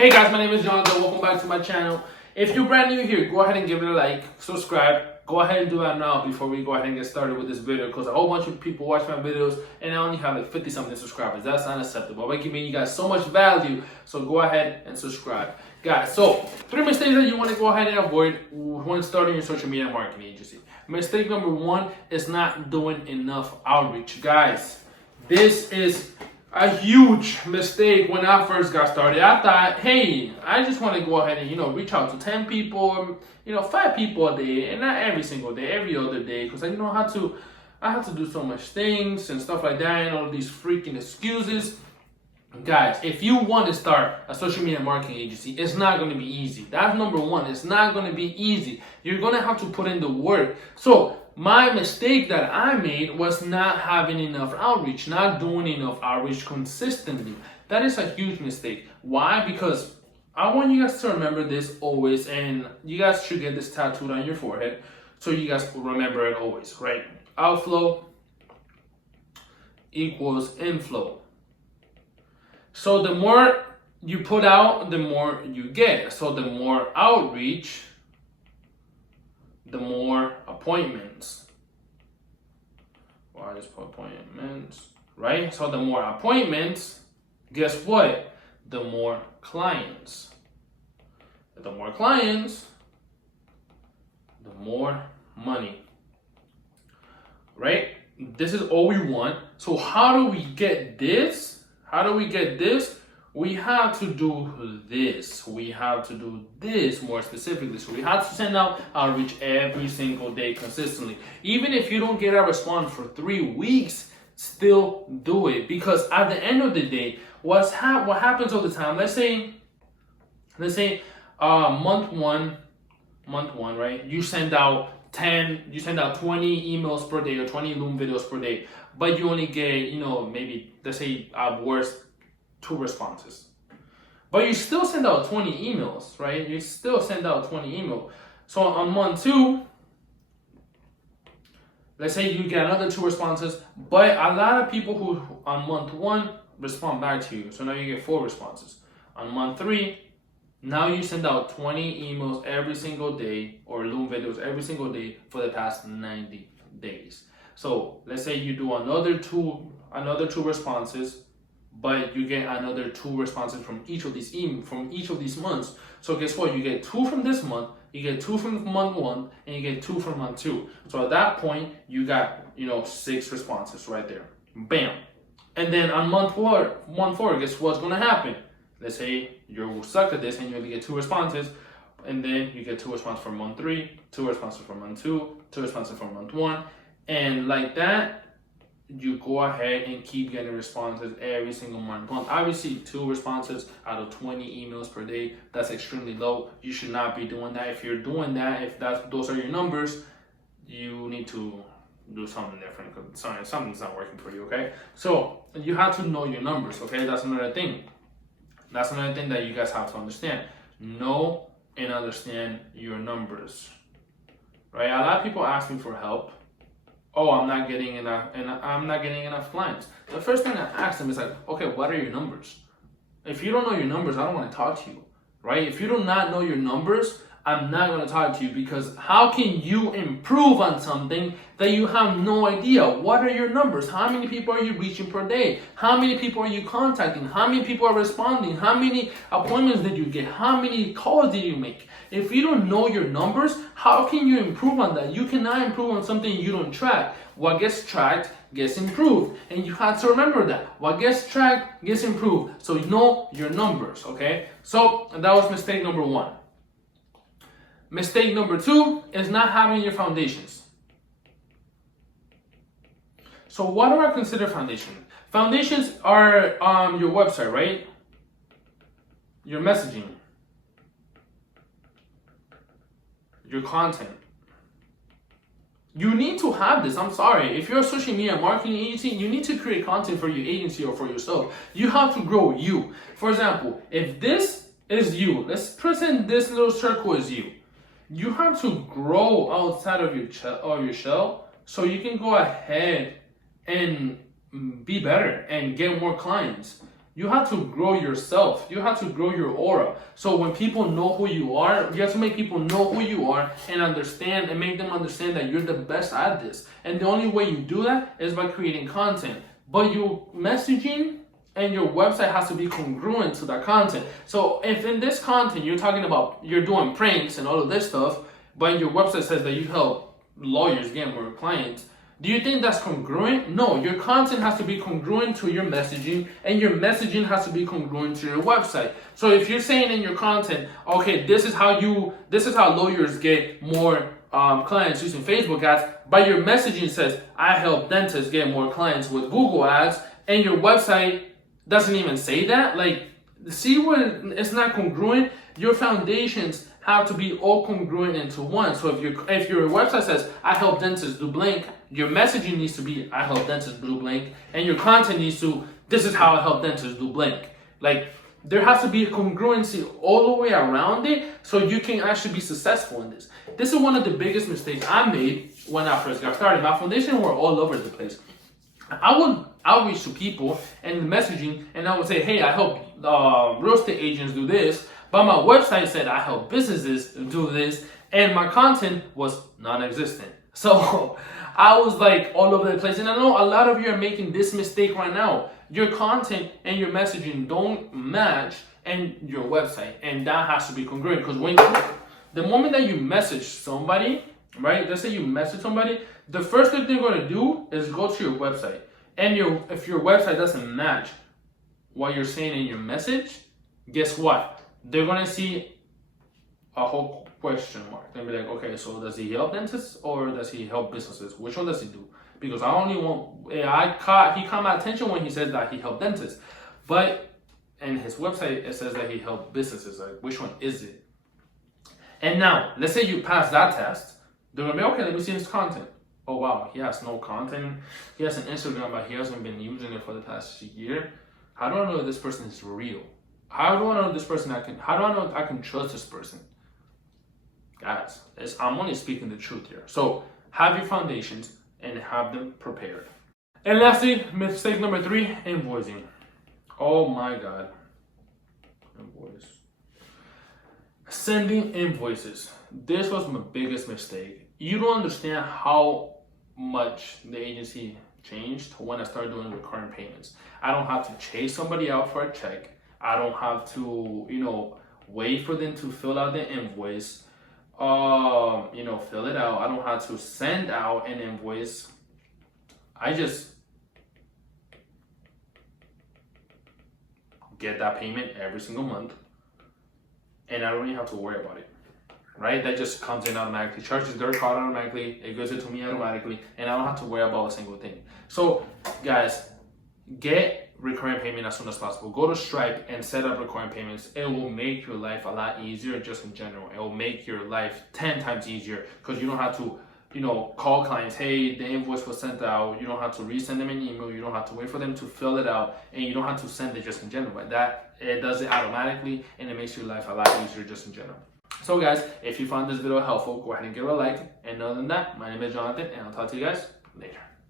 Hey guys, my name is Jonathan. Welcome back to my channel. If you're brand new here, go ahead and give it a like, subscribe. Go ahead and do that now before we go ahead and get started with this video, because a whole bunch of people watch my videos and I only have like 50 something subscribers. That's unacceptable. I'm giving you guys so much value, so go ahead and subscribe. Guys, so 3 mistakes that you want to go ahead and avoid when starting your social media marketing agency. Mistake number 1 is not doing enough outreach. Guys, this is a huge mistake. When I first got started, I thought, hey, I just want to go ahead and, reach out to 10 people, 5 people a day, and not every single day, every other day, because I have to do so much things and stuff like that, and all these freaking excuses. Guys, if you want to start a social media marketing agency, it's not going to be easy. That's number 1. It's not going to be easy. You're going to have to put in the work. So my mistake that I made was not having enough outreach, not doing enough outreach consistently. That is a huge mistake. Why? Because I want you guys to remember this always, and you guys should get this tattooed on your forehead so you guys will remember it always, right? Outflow equals inflow. So the more you put out, the more you get. So the more outreach, the more appointments. Well, I just put appointments, right? So the more appointments, guess what? The more clients. The more clients, the more money, right? This is all we want. So how do we get this? We have to do this. We have to do this more specifically. So we have to send out outreach every single day consistently. Even if you don't get a response for 3 weeks, still do it. Because at the end of the day, what happens all the time, let's say month one, right? You send out 20 emails per day or 20 Loom videos per day, but you only get, maybe, let's say at worst, 2 responses. But you still send out 20 emails, right? You still send out 20 emails. So on month 2, let's say you get another 2 responses, but a lot of people who on month 1 respond back to you. So now you get 4 responses. On month 3, now you send out 20 emails every single day or Loom videos every single day for the past 90 days. So let's say you do another two responses, but you get another 2 responses from each of these months. So guess what? You get 2 from this month, you get 2 from month 1, and you get 2 from month 2. So at that point, you got 6 responses right there. Bam. And then on month 4, guess what's gonna happen? Let's say you suck at this and you only get 2 responses, and then you get 2 responses for month 3, 2 responses for month 2, 2 responses for month 1, and like that, you go ahead and keep getting responses every single month. Obviously, 2 responses out of 20 emails per day, that's extremely low. You should not be doing that. If you're doing that, if those are your numbers, you need to do something different, because something's not working for you, okay? So you have to know your numbers, okay? That's another thing. That's another thing that you guys have to understand. Know and understand your numbers, right? A lot of people ask me for help. Oh, I'm not getting enough clients. The first thing I ask them is like, okay, what are your numbers? If you don't know your numbers, I don't want to talk to you, right? If you do not know your numbers, I'm not going to talk to you, because how can you improve on something that you have no idea? What are your numbers? How many people are you reaching per day? How many people are you contacting? How many people are responding? How many appointments did you get? How many calls did you make? If you don't know your numbers, how can you improve on that? You cannot improve on something you don't track. What gets tracked gets improved. And you have to remember that. What gets tracked gets improved. So know your numbers, okay? So that was mistake number 1. Mistake number 2 is not having your foundations. So what do I consider foundation? Foundations are your website, right? Your messaging, your content. You need to have this. I'm sorry. If you're a social media marketing agency, you need to create content for your agency or for yourself. You have to grow you. For example, if this is you, let's present this little circle as you. You have to grow outside of your shell so you can go ahead and be better and get more clients. you have to grow yourself. You have to grow your aura. So when people know who you are, you have to make people know who you are and understand and make them understand that you're the best at this. And the only way you do that is by creating content. But your messaging and your website has to be congruent to that content. So if in this content you're talking about you're doing pranks and all of this stuff, but your website says that you help lawyers get more clients, do you think that's congruent? No, your content has to be congruent to your messaging, and your messaging has to be congruent to your website. So if you're saying in your content, okay, this is how lawyers get more clients using Facebook ads, but your messaging says, I help dentists get more clients with Google ads, and your website doesn't even say that, like, see when it's not congruent? Your foundations have to be all congruent into one. So if your website says, I help dentists do blank, your messaging needs to be, I help dentists do blank, and your content needs to, this is how I help dentists do blank. Like, there has to be a congruency all the way around it so you can actually be successful in this. This is one of the biggest mistakes I made when I first got started. My foundation were all over the place. I would outreach to people and the messaging, and I would say, hey, I help real estate agents do this, but my website said I help businesses do this, and my content was non-existent. So I was like all over the place, and I know a lot of you are making this mistake right now. Your content and your messaging don't match and your website, and that has to be congruent, because the moment that you message somebody, right? Let's say you message somebody, the first thing they're going to do is go to your website. And if your website doesn't match what you're saying in your message, guess what? They're going to see a whole question mark. They'll be like, okay, so does he help dentists or does he help businesses? Which one does he do? Because he caught my attention when he said that he helped dentists. But in his website, it says that he helped businesses. Like, which one is it? And now, let's say you pass that test. They're going to be, okay, let me see his content. Oh, wow, he has no content. He has an Instagram, but he hasn't been using it for the past year. How do I know if this person is real? How do I know this person how do I know if I can trust this person? Guys, I'm only speaking the truth here. So have your foundations and have them prepared. And lastly, mistake number 3, invoicing. Oh my God. Invoice. Sending invoices. This was my biggest mistake. You don't understand how much the agency changed when I started doing recurring payments. I don't have to chase somebody out for a check. I don't have to, wait for them to fill out the invoice, fill it out. I don't have to send out an invoice. I just get that payment every single month, and I don't even have to worry about it. Right? That just comes in automatically, charges their card automatically, it goes into me automatically, and I don't have to worry about a single thing. So guys, get recurring payment as soon as possible. Go to Stripe and set up recurring payments. It will make your life a lot easier just in general. It will make your life 10 times easier because you don't have to, call clients, hey, the invoice was sent out. You don't have to resend them an email. You don't have to wait for them to fill it out, and you don't have to send it just in general. But it does it automatically, and it makes your life a lot easier just in general. So guys, if you found this video helpful, go ahead and give it a like. And other than that, my name is Jonathan, and I'll talk to you guys later.